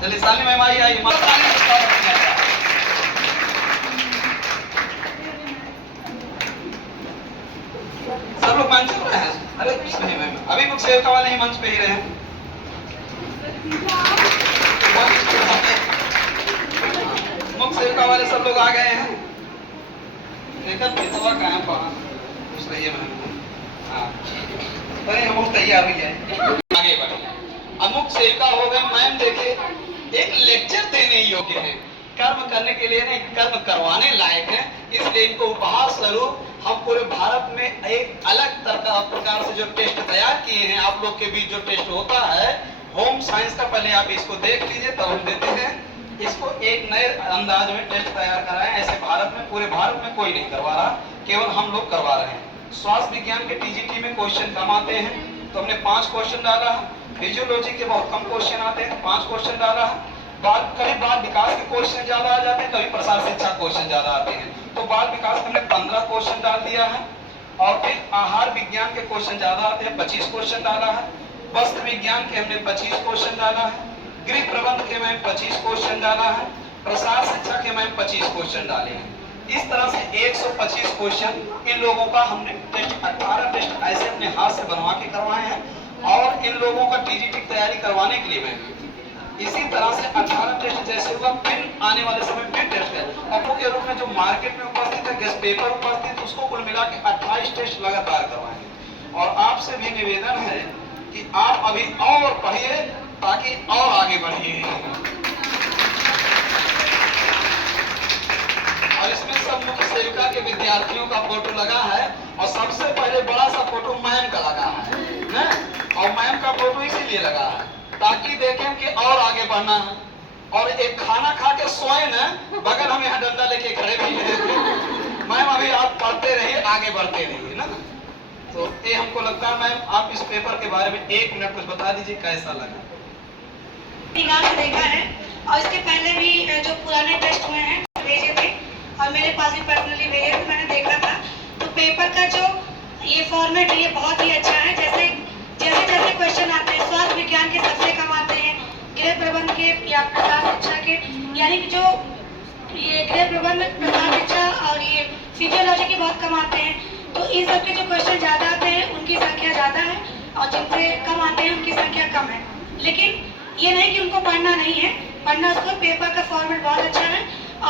चलिए साली मैम आई सब लोग मंच पर हैं। अरे कुछ नहीं मैम, अभी बुक सेविका वाले ही मंच पे ही रहे हैं। मुख सेविका वाले सब लोग आ गए हैं। देखकर पितवा कहाँ पहुंच पूछ रही है मैम। हाँ अरे हम तैयार हुई है, आगे बढ़े। अब मुख सेविका हो गए मैम। देखे एक लेक्चर देने योग्य है, कर्म करने के लिए नहीं, कर्म करवाने लायक है। इसलिए इनको उपहार स्वरूप हम पूरे भारत में एक अलग प्रकार से जो टेस्ट तैयार किए हैं, आप लोग के बीच जो टेस्ट होता है होम साइंस का, पहले आप इसको देख लीजिए तब हम देते हैं। इसको एक नए अंदाज में टेस्ट तैयार कराएं। ऐसे भारत में, पूरे भारत में कोई नहीं करवा रहा, केवल हम लोग करवा रहे हैं। स्वास्थ्य विज्ञान के टीजीटी में क्वेश्चन कम आते हैं तो हमने 5 क्वेश्चन डाला है। फिजियोलॉजी के बहुत कम क्वेश्चन आते हैं, 5 क्वेश्चन डाला है। कभी बाल विकास के क्वेश्चन ज्यादा आ जाते हैं, कभी प्रसार शिक्षा क्वेश्चन ज्यादा आते हैं। तो बाल विकास में हमने 15 क्वेश्चन डाल दिया है। और फिर आहार विज्ञान के क्वेश्चन ज्यादा आते हैं, 25 क्वेश्चन डाला है। वस्त्र विज्ञान के हमने 25 क्वेश्चन डाला है। गृह प्रबंध के मैं 25 क्वेश्चन डाला है। प्रसार शिक्षा के मैं 25 क्वेश्चन डाले हैं। इस तरह से 125 क्वेश्चन इन लोगों का हमने टेस्ट, 18 टेस्ट ऐसे अपने हाथ से बनवा के करवाए हैं। और इन लोगों का टीजीटी तैयारी करवाने के लिए मैं इसी तरह से 18 टेस्ट जैसे होगा, फिर आने वाले समय फिर टेस्ट है। अपो के रूप में जो मार्केट में उपस्थित है, गेस्ट पेपर उपस्थित, उसको कुल मिला के 28 टेस्ट लगातार करवाएंगे। और आपसे भी निवेदन है कि आप अभी और पढ़िए ताकि और आगे बढ़िए। और इसमें सब मुख्य सेविका के विद्यार्थियों का फोटो लगा है और सबसे पहले बड़ा सा फोटो मैम का लगा है और मैम का फोटो इसीलिए लगा है ताकि देखें कि और आगे बढ़ना है। और एक खाना खा के सोए न, बगल हम यहाँ डंडा लेके खड़े भी हैं। मैम अभी आप पढ़ते रहिए, आगे बढ़ते रहिए ना। तो ये हमको लगता है मैम आप इस पेपर के बारे में 1 मिनट कुछ बता दीजिए कैसा लगा। देखा है और इसके पहले भी जो पुराने टेस्ट हुए हैं भेजे थे और मेरे पास भी पर्सनली भेजे थे, मैंने देखा था। तो पेपर का जो ये फॉर्मेट है ये बहुत ही अच्छा है। जैसे जैसे क्वेश्चन आते हैं, स्वास्थ्य विज्ञान के सबसे कम आते हैं, गृह प्रबंध के या प्रसार शिक्षा के, यानी कि जो ये गृह प्रबंध, प्रसार शिक्षा और ये फिजियोलॉजी के बहुत कम आते हैं। तो इन सब के जो क्वेश्चन ज्यादा आते हैं उनकी संख्या ज्यादा है और जिनसे कम आते हैं उनकी संख्या कम है। लेकिन ये नहीं कि उनको पढ़ना नहीं है, पढ़ना उसको। पेपर का फॉर्मेट बहुत अच्छा है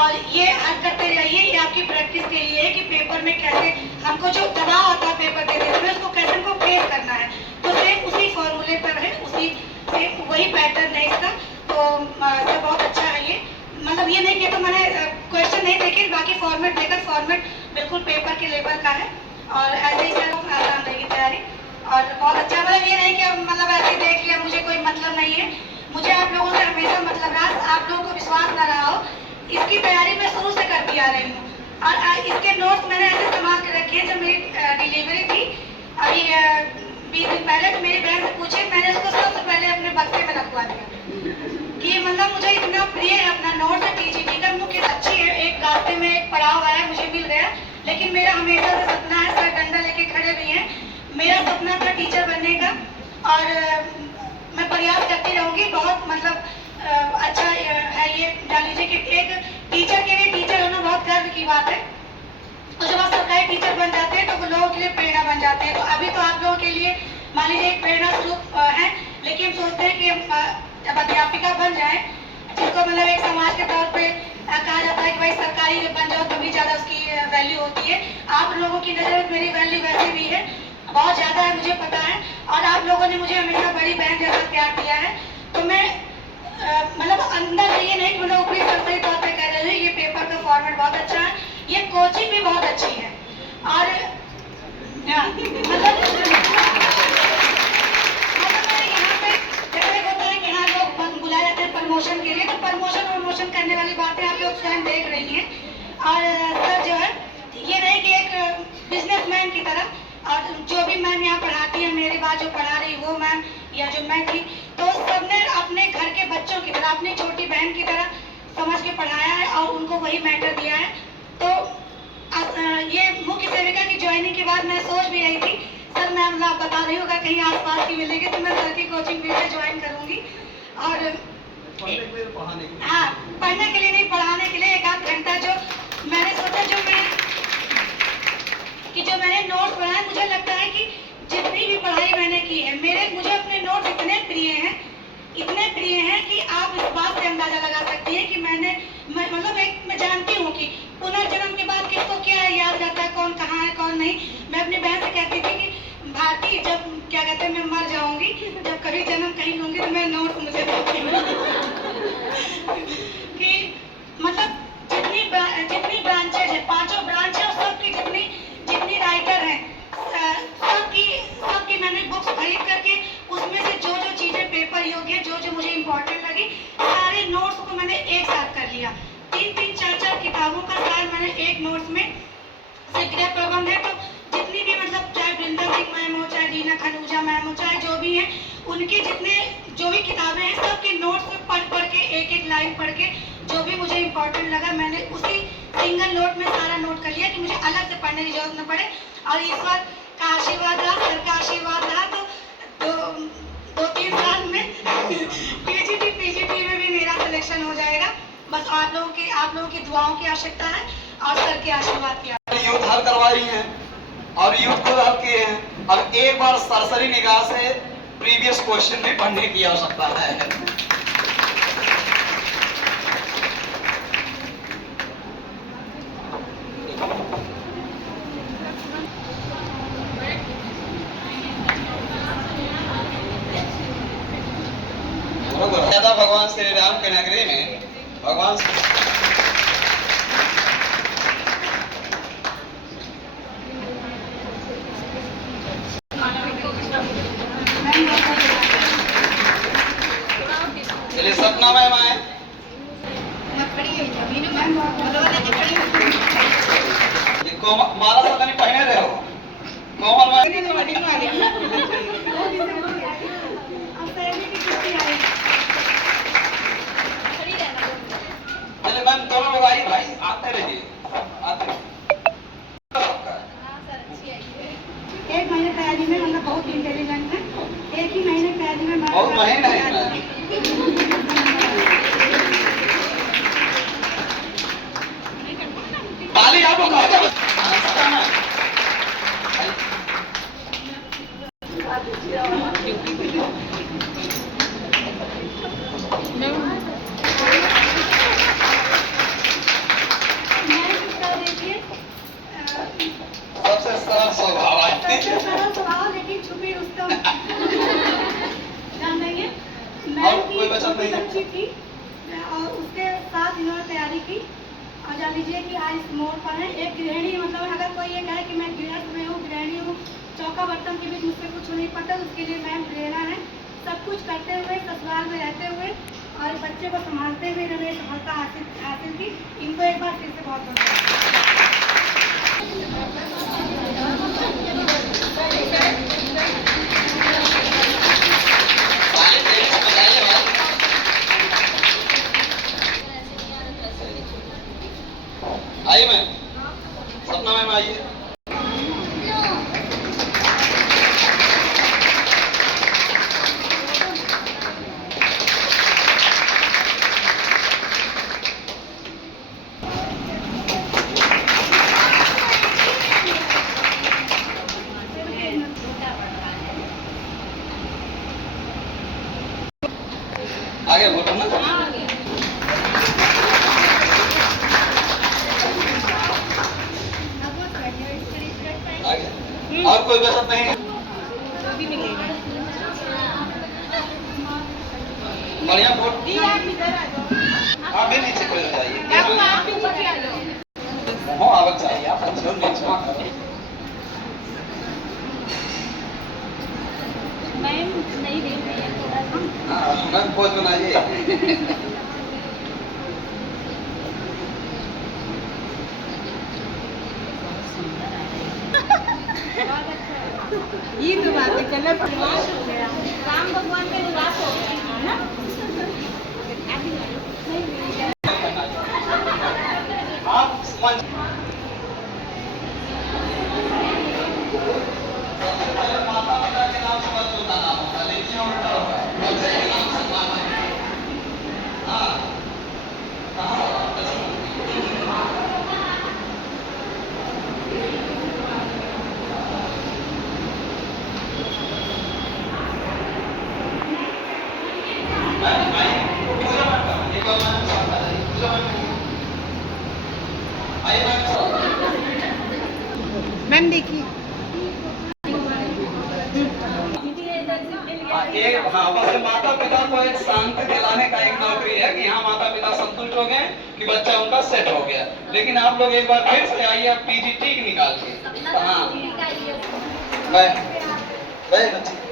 और ये हल करते रहिए। ये आपकी प्रैक्टिस के लिए है कि पेपर में कैसे हमको जो दबाव आता है पेपर देने में, उसको कैसे हमको फेस करना है। तो सेम उसी फॉर्मूले पर है, उसी सेम वही पैटर्न है इसका। तो सब बहुत अच्छा है ये। मतलब ये नहीं कि तो मैंने क्वेश्चन नहीं देखे, बाकी फॉर्मेट देखकर फॉर्मेट बिल्कुल पेपर के लेवल का है और ऐसे ही सर आसान रहेगी तैयारी। और बहुत अच्छा, मतलब ये नहीं कि मतलब ऐसे देख लिया, मुझे कोई मतलब नहीं है। मुझे आप लोगों से हमेशा मतलब रहा, आप लोगों को विश्वास न रहा हो। इसकी तैयारी मैं शुरू से करती आ रही हूँ और इसके नोट्स मैंने ऐसे संभाल के रखे हैं। जब मेरी डिलीवरी थी अभी 20 दिन पहले, तो मेरी बहन से पूछे, मैंने उसको सबसे पहले अपने बक्से में रखवा दिया कि मतलब मुझे इतना प्रिय है अपना नोट्स। टीजीटी का मुख्य अच्छी है, एक रास्ते में एक पड़ाव आया, मुझे मिल गया। लेकिन मेरा हमेशा से सपना है, सर डंडा लेके खड़े भी हैं, मेरा सपना था टीचर बनने का और मैं प्रयास करती रहूंगी। बहुत मतलब अच्छा है ये। जान लीजिए कि एक टीचर के लिए टीचर होना बहुत गर्व की बात है। और जब आप सरकारी टीचर बन जाते हैं तो वो लोगों के लिए प्रेरणा बन जाते हैं। तो अभी तो आप लोगों के लिए मान लीजिए एक प्रेरणा स्वरूप है, लेकिन सोचते हैं कि जब अध्यापिका बन जाए, जिसको मतलब एक समाज के तौर पे कहा जाता है कि भाई सरकारी बन जाओ तभी ज्यादा उसकी वैल्यू होती है। आप लोगों की नजर में मेरी वैल्यू वैसे भी है, बहुत ज्यादा है, मुझे पता है। और आप लोगों ने मुझे हमेशा बड़ी बहन जैसा प्यार दिया है। तो मैं मतलब अंदर से ये नहीं कि मतलब ऊपरी सही तौर पे कह रही हूँ। ये पेपर का फॉर्मेट बहुत अच्छा है, ये कोचिंग भी बहुत अच्छी है। और मतलब यहाँ पे जैसे होता है कि हाँ लोग बुलाए जाते हैं प्रमोशन के लिए, तो प्रमोशन करने वाली बातें आप लोग स्वयं देख रही हैं। और सर जो है ये नहीं कि एक बिजनेसमैन की तरह, और जो भी मैम यहाँ पढ़ाती है, मेरे बाद जो पढ़ा रही वो मैम या जो मैं थी, तो सबने अपने घर के बच्चों की तरह, अपनी छोटी बहन की तरह समझ के पढ़ाया है और उनको वही मैटर दिया है। तो ये मुख्य सेविका की ज्वाइनिंग के बाद मैं सोच भी रही थी, सर मैं बता रही होगा कहीं आसपास की मिलेगी तो मैं सर की कोचिंग भी ज्वाइन करूंगी। और पढ़ने के लिए, पढ़ाने के लिए? हाँ, पढ़ने के लिए नहीं, पढ़ाने के लिए एक आध घंटा जो मैंने सोचा, जो मैंने नोट्स बनाए, मुझे लगता है कि जितनी भी पढ़ाई मैंने की है, मुझे अपने नोट्स इतने प्रिय हैं कि आप इस बात से अंदाजा लगा सकती हैं कि मैं जानती हूँ कि पुनर्जन्म के बाद किसको क्या याद रहता है, कौन कहाँ है कौन नहीं। मैं अपनी बहन से कहती थी कि भारती, जब क्या कहते हैं मैं मर जाऊंगी, जब कभी जन्म कहीं लूंगी तो मैं नोट्स मुझे देती कि मतलब जितनी ब्रांचेज है, 5 ब्रांच है, और सबकी जितनी राइटर हैं, सबकी मैंने बुक्स खरीद करके उसमें से जो चीजें पेपर योग्य, जो मुझे इम्पोर्टेंट लगी, सारे नोट्स को मैंने एक साथ कर लिया। 3-3, 4-4 किताबों का सार मैंने एक नोट्स में से गृह प्रबंध है, तो जितनी भी मतलब चाहे वृंदा सिंह मैम हो, चाहे रीना खनूजा मैम हो, चाहे जो भी हैं, उनके जो भी किताबें हैं, सबके नोट्स पढ़ के, एक लाइन पढ़ के, जो भी मुझे इम्पोर्टेंट लगा, मैंने उसी सिंगल नोट में सारा नोट कर लिया कि मुझे अलग से पढ़ने की जरूरत न पड़े। और ईश्वर का आशीर्वाद रहा, सर का आशीर्वाद रहा, तो 2-3 साल में पीजीटी में भी मेरा सिलेक्शन हो जाएगा। बस आप लोगों की दुआओं की आवश्यकता है और सर के आशीर्वाद की। यूथ हल करवा रही हैं और यूथ को हल किए हैं। अब एक बार सरसरी निगाह से प्रीवियस क्वेश्चन भी पढ़ने की आवश्यकता है। भगवान श्री राम के नगरी में भगवान चलिए सपना मैम आए। माला सब नहीं पहने रहे हो, चलिए मैम दोनों लोग आइए, भाई आते रहिए, आते। एक महीने तैयारी में मतलब बहुत इंटेलिजेंट है, एक ही महीने तैयारी में बहुत महीन है। ताली आप लोग सबसे सरल स्वभाव है, लेकिन छुपी रुस्तम जान रही है। और कोई बचत नहीं अच्छी थी और उसके साथ इन्होंने तैयारी की। और जान लीजिए कि आज इस मोड़ पर है। एक गृहिणी, मतलब अगर कोई ये कहे कि मैं गृहस्थ में हूँ, गृहिणी हूँ, चौका बर्तन के बीच मुझसे कुछ नहीं पता, उसके लिए मैम प्रेरणा है। सब कुछ करते हुए, ससुराल में रहते हुए और बच्चे को संभालते हुए इन्होंने सफलता हासिल की। इनको एक बार फिर से बहुत आइए मैम, सपना मैम आइए। आगे बोलो ना। आगे और कोई बचत नहीं है। बढ़िया वोट आप भी नीचे कोई जाइए, हो आवक चाहिए आप जो नीचे मैम नहीं देख रही है थोड़ा सा। हाँ मैम पोज बनाइए। ये तो बात है, चलो निवास हो गया, राम भगवान का निवास हो गया है ना। आप मंच माता पिता के नाम से मत बताना होगा, लेकिन उल्टा होगा। डंडी की हाँ बस माता पिता को एक शांति दिलाने का एक नौकरी है कि हाँ माता पिता संतुष्ट हो गए कि बच्चा उनका सेट हो गया। लेकिन आप लोग एक बार फिर से आइए आप पीजीटी निकाल के। हाँ मैं बच्ची